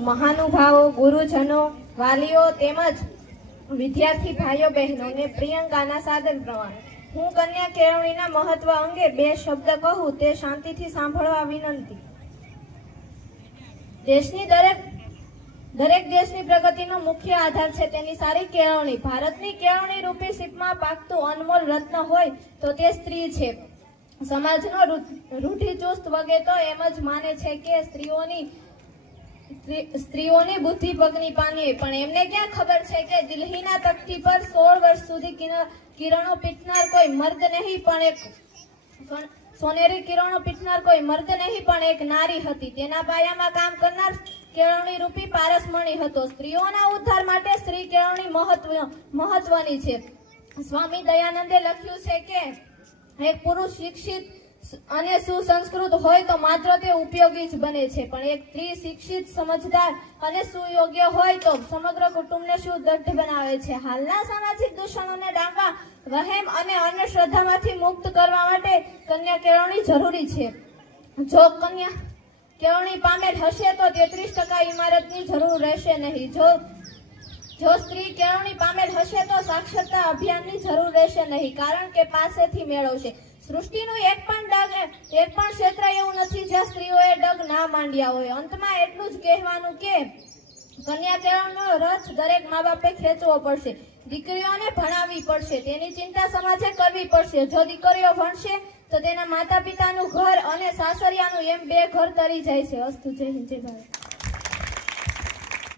મહાનુભાવો, ગુરુજનો, વાલીઓ તેમજ વિદ્યાર્થી ભાઈઓ, બહેનોને પ્રિયંકાના સાદર પ્રમાણે. હું કન્યા કેળવણીના મહત્વ અંગે બે શબ્દ કહું તે શાંતિથી સાંભળવા વિનંતી. દેશની દરેક દરેક દેશની પ્રગતિનો મુખ્ય આધાર છે તેની સારી કેળવણી. ભારતની કેળવણી રૂપી સીપમાં પાકતું અનમોલ રત્ન હોય તો તે સ્ત્રી છે. સમાજનો રૂઢિચુસ્ત વગે તો એમ જ માને છે કે સ્ત્રીઓની સ્ત્રી- સ્ત્રીઓની બુદ્ધિ પગની પાની પણ એમને ક્યાં ખબર છે કે દિલ્હીના તકતી પર સોળ વર્ષ સુધી કિરણો પીટનાર કોઈ મર્દ નહીં, પણ એક સોનેરી કિરણો પીટનાર કોઈ મર્દ નહીં, પણ એક નારી હતી. તેના પાયામાં કામ કરનાર કેળવણી રૂપી પારસમણી હતો. સ્ત્રીઓના ઉદ્ધાર માટે સ્ત્રી કેળવણી મહત્વ મહત્વની છે. સ્વામી દયાનંદે લખ્યું છે કે, એક પુરુષ શિક્ષિત અને સુસંસ્કૃત હોય તો માત્ર તે ઉપયોગી જ બને છે. પણ એક સ્ત્રી શિક્ષિત સમજદાર અને સુયોગ્ય હોય તો સમગ્ર કુટુંબને સુદૃઢ બનાવે છે. હાલના સામાજિક દૂષણોને ડામવા વહેમ અને અંધશ્રદ્ધામાંથી મુક્ત કરવા માટે કન્યા કેળવણી જરૂરી છે. જો કન્યા કેળવણી પામેલ હશે તો તેત્રીસ ટકા ઇમારતની જરૂર રહેશે નહીં. જો જો સ્ત્રી કેળવણી પામેલ હશે તો સાક્ષરતા અભિયાનની જરૂર રહેશે નહીં, કારણ કે પાસેથી મેળવશે. સૃષ્ટિનું એક પણ ડગ એક પણ ક્ષેત્ર એવું નથી જ્યાં સ્ત્રીઓએ ડગ ના માંડ્યા હોય. અંતમાં એટલું જ કહેવાનું કે કન્યા કેળવણીનો રથ દરેક મા બાપે ખેંચવો પડશે. દીકરીઓને ભણાવવી પડશે. તેની ચિંતા સમાજે કરવી પડશે. જો દીકરીઓ ભણશે, તો તેના માતા પિતાનું ઘર અને સાસરિયાનું એમ બે ઘર તરી જાય છે. અસ્તુ જય હિન્દ, જય ભારત.